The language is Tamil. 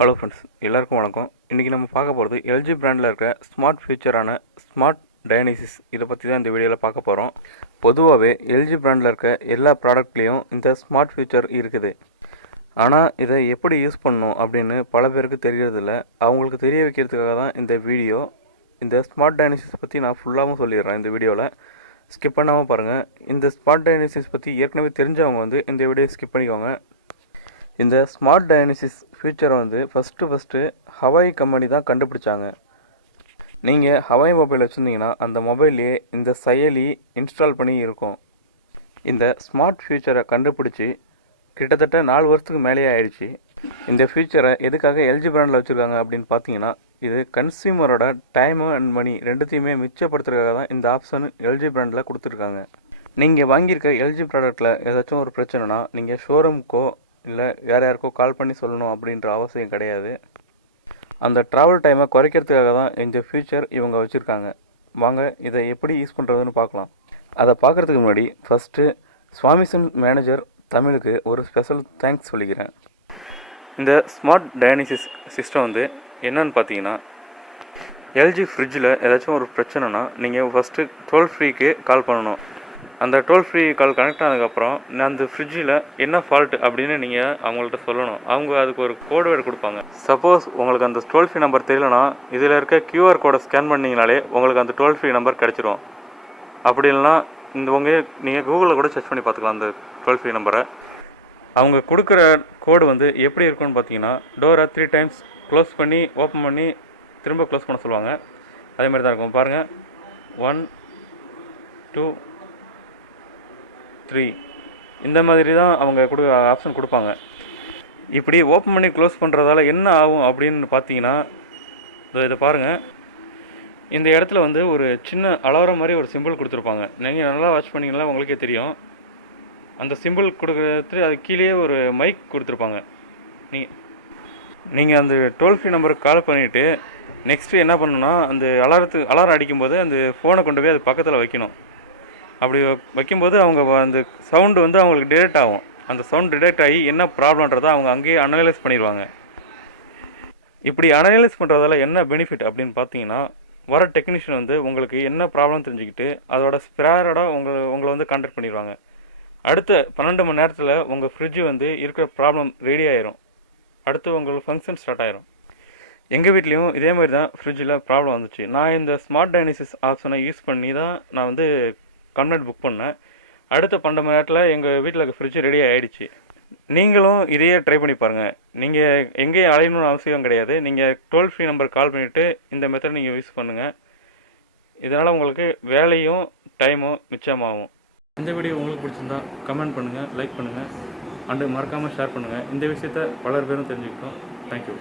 ஹலோ ஃப்ரெண்ட்ஸ், எல்லாருக்கும் வணக்கம். இன்றைக்கி நம்ம பார்க்க போகிறது எல்ஜி பிராண்டில் இருக்க ஸ்மார்ட் ஃபியூச்சரான ஸ்மார்ட் டயனிசிஸ். இதை பற்றி தான் இந்த வீடியோவில் பார்க்க போகிறோம். பொதுவாகவே எல்ஜி பிராண்டில் இருக்க எல்லா ப்ராடக்ட்லேயும் இந்த ஸ்மார்ட் ஃபியூச்சர் இருக்குது. ஆனால் இதை எப்படி யூஸ் பண்ணணும் அப்படின்னு பல பேருக்கு தெரியறதில்ல. அவங்களுக்கு தெரிய வைக்கிறதுக்காக தான் இந்த வீடியோ. இந்த ஸ்மார்ட் டயனிசிஸ் பற்றி நான் ஃபுல்லாகவும் சொல்லிடுறேன் இந்த வீடியோவில். ஸ்கிப் பண்ணாமல் பாருங்கள். இந்த ஸ்மார்ட் டயனிசிஸ் பற்றி ஏற்கனவே தெரிஞ்சவங்க இந்த வீடியோ ஸ்கிப் பண்ணிக்கோங்க. இந்த ஸ்மார்ட் டயனிசிஸ் ஃபியூச்சரை ஃபஸ்ட்டு ஹவாய் கம்பெனி தான் கண்டுபிடிச்சாங்க. நீங்கள் ஹவாய் மொபைல் வச்சுருந்தீங்கன்னா அந்த மொபைல்லையே இந்த செயலி இன்ஸ்டால் பண்ணி இருக்கும். இந்த ஸ்மார்ட் ஃபியூச்சரை கண்டுபிடிச்சி கிட்டத்தட்ட 4 வருஷத்துக்கு மேலேயே ஆயிடுச்சு. இந்த ஃபியூச்சரை எதுக்காக எல்ஜி பிராண்டில் வச்சுருக்காங்க அப்படின்னு பார்த்தீங்கன்னா, இது கன்சியூமரோட டைமு அண்ட் மணி ரெண்டுத்தையுமே மிச்சப்படுத்துறதுக்காக தான் இந்த ஆப்ஷன் எல்ஜி பிராண்டில் கொடுத்துருக்காங்க. நீங்கள் வாங்கியிருக்க எல்ஜி ப்ராடக்ட்டில் ஏதாச்சும் ஒரு பிரச்சனைனா நீங்கள் ஷோரூமுக்கோ இல்லை வேறு யாருக்கோ கால் பண்ணி சொல்லணும் அப்படின்ற அவசியம் கிடையாது. அந்த ட்ராவல் டைமை குறைக்கிறதுக்காக தான் இந்த ஃபியூச்சர் இவங்க வச்சுருக்காங்க. வாங்க இதை எப்படி யூஸ் பண்ணுறதுன்னு பார்க்கலாம். அதை பார்க்குறதுக்கு முன்னாடி ஃபஸ்ட்டு சுவாமிசன் மேனேஜர் தமிழுக்கு ஒரு ஸ்பெஷல் தேங்க்ஸ் சொல்லிக்கிறேன். இந்த ஸ்மார்ட் டயனிசிஸ் சிஸ்டம் என்னன்னு பார்த்தீங்கன்னா, எல்ஜி ஃப்ரிட்ஜில் ஏதாச்சும் ஒரு பிரச்சனைனா நீங்கள் ஃபஸ்ட்டு டோல் ஃப்ரீக்கு கால் பண்ணணும். அந்த டோல் ஃப்ரீ கால் கனெக்ட் ஆனதுக்கப்புறம் அந்த ஃப்ரிட்ஜில் என்ன ஃபால்ட் அப்படின்னு நீங்கள் அவங்கள்ட்ட சொல்லணும். அவங்க அதுக்கு ஒரு கோடு வேர்டு கொடுப்பாங்க. சப்போஸ் உங்களுக்கு அந்த டோல் ஃப்ரீ நம்பர் தெரியலனா இதில் இருக்க கியூஆர் கோடை ஸ்கேன் பண்ணிங்கனாலே உங்களுக்கு அந்த டோல் ஃப்ரீ நம்பர் கிடச்சிரும். அப்படி இல்லைனா நீங்கள் கூகுளில் கூட சர்ச் பண்ணி பார்த்துக்கலாம் அந்த டோல் ஃப்ரீ நம்பரை. அவங்க கொடுக்குற கோடு எப்படி இருக்குன்னு பார்த்தீங்கன்னா, டோரை 3 டைம்ஸ் க்ளோஸ் பண்ணி ஓப்பன் பண்ணி திரும்ப க்ளோஸ் பண்ண சொல்லுவாங்க. அதே மாதிரி தான் இருக்கும். பாருங்கள், 1 2 3 இந்த மாதிரி தான் அவங்க ஆப்ஷன் கொடுப்பாங்க. இப்படி ஓப்பன் பண்ணி க்ளோஸ் பண்ணுறதால என்ன ஆகும் அப்படின்னு பார்த்தீங்கன்னா, இதை பாருங்கள், இந்த இடத்துல ஒரு சின்ன அலாரம் மாதிரி ஒரு சிம்பிள் கொடுத்துருப்பாங்க. நீங்கள் நல்லா வாட்ச் பண்ணிங்கன்னா உங்களுக்கே தெரியும். அந்த சிம்பிள் கொடுக்குறது அது கீழே ஒரு மைக் கொடுத்துருப்பாங்க. நீங்கள் அந்த டோல் ஃப்ரீ நம்பருக்கு கால் பண்ணிவிட்டு நெக்ஸ்ட்டு என்ன பண்ணணுன்னா, அந்த அலாரம் அடிக்கும்போது அந்த ஃபோனை கொண்டு போய் அது பக்கத்தில் வைக்கணும். அப்படி வைக்கும்போது அவங்க அந்த சவுண்டு அவங்களுக்கு டிடெக்ட் ஆகும். அந்த சவுண்ட் டிடெக்ட் ஆகி என்ன ப்ராப்ளம்ன்றதை அவங்க அங்கேயே அனலைஸ் பண்ணிடுவாங்க. இப்படி அனலைஸ் பண்ணுறதால என்ன பெனிஃபிட் அப்படின்னு பார்த்தீங்கன்னா, வர டெக்னீஷியன் உங்களுக்கு என்ன ப்ராப்ளம் தெரிஞ்சுக்கிட்டு அதோட ஸ்பேரோட உங்களை கான்டாக்ட் பண்ணிடுவாங்க. அடுத்த 12 மணி நேரத்தில் உங்கள் ஃப்ரிட்ஜு இருக்கிற ப்ராப்ளம் ரெடி ஆயிரும். அடுத்து உங்களுக்கு ஃபங்க்ஷன் ஸ்டார்ட் ஆயிரும். எங்கள் வீட்லேயும் இதே மாதிரி தான் ஃப்ரிட்ஜில் ப்ராப்ளம் வந்துச்சு. நான் இந்த ஸ்மார்ட் டயனிசிஸ் ஆப்ஷனை யூஸ் பண்ணி தான் நான் கன்வெர்ட் புக் பண்ணேன். அடுத்த 12 மணி நேரத்தில் எங்கள் வீட்டில் இருக்க ஃப்ரிட்ஜ் ரெடி ஆகிடுச்சு. நீங்களும் இதையே ட்ரை பண்ணி பாருங்கள். நீங்கள் எங்கேயும் அலையணும்னு அவசியம் கிடையாது. நீங்கள் டோல் ஃப்ரீ நம்பர் கால் பண்ணிவிட்டு இந்த மெத்தட் நீங்கள் யூஸ் பண்ணுங்கள். இதனால் உங்களுக்கு வேலையும் டைமும் மிச்சமாகும். இந்த வீடியோ உங்களுக்கு பிடிச்சிருந்தா கமெண்ட் பண்ணுங்கள், லைக் பண்ணுங்கள், அண்டு மறக்காமல் ஷேர் பண்ணுங்கள். இந்த விஷயத்தை பலர் பேரும் தெரிஞ்சுக்கிட்டோம். தேங்க்யூ.